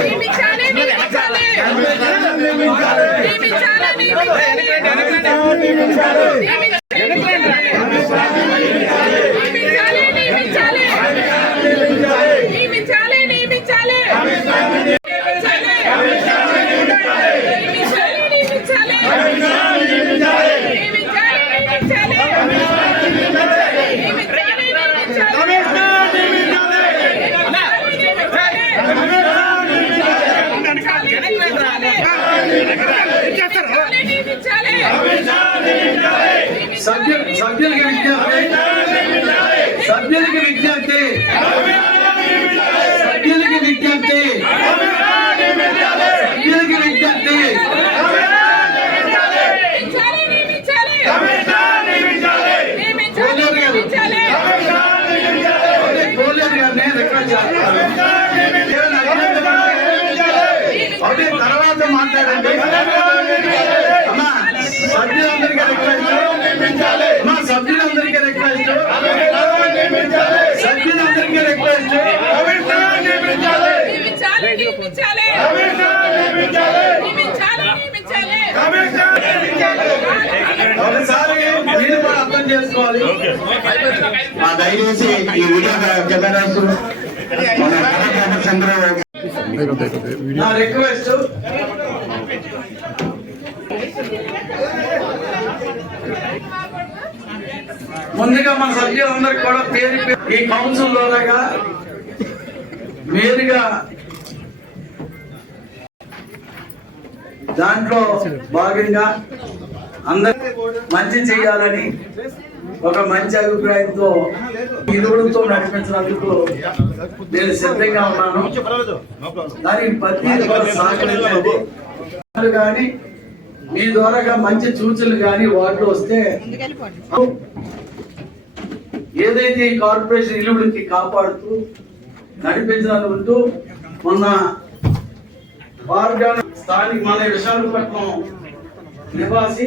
నియమించాలి నియమించాలి. నియమించాలి నియమించాలి. సభ్యులకి విజ్ఞప్తి. సభ్యులకి విజ్ఞప్తి. సభ్యులకి విజ్ఞప్తి. సభ్యులకి విజ్ఞప్తి. తర్వాత మాట్లాడండి గారిని రిక్వెస్ట్ చేస్తాను ఏమైనా అభ్యంతరం ఉంటే అదే తర్వాత మాట్లాడండి అమ్మా సభ్యులందరికీ రిక్వెస్ట్ అమ్మా సభ్యులందరికీ రిక్వెస్ట్ సభ్యులందరికీ రిక్వెస్ట్ ఒకసారి మీరు కూడా అర్థం చేసుకోవాలి. దయచేసి ఈ వీడియో నా రిక్వెస్ట్ ముందుగా మన సభ్యులందరికీ కూడా పేరు ఈ కౌన్సిల్ లోగా మేలుగా దాంట్లో భాగంగా అందరూ మంచి చేయాలని ఒక మంచి అభిప్రాయంతో ఇరువులతో నడిపించినందుకు నేను సిద్ధంగా ఉన్నాను. దానికి ప్రతి కానీ మీ ద్వారా మంచి సూచనలు కానీ వాటిలో వస్తే ఏదైతే ఈ కార్పొరేషన్ ఇలువుడికి కాపాడుతూ నడిపించాలనుకుంటూ మొన్న వార్గా స్థానిక మన విశాఖపట్నం నివాసి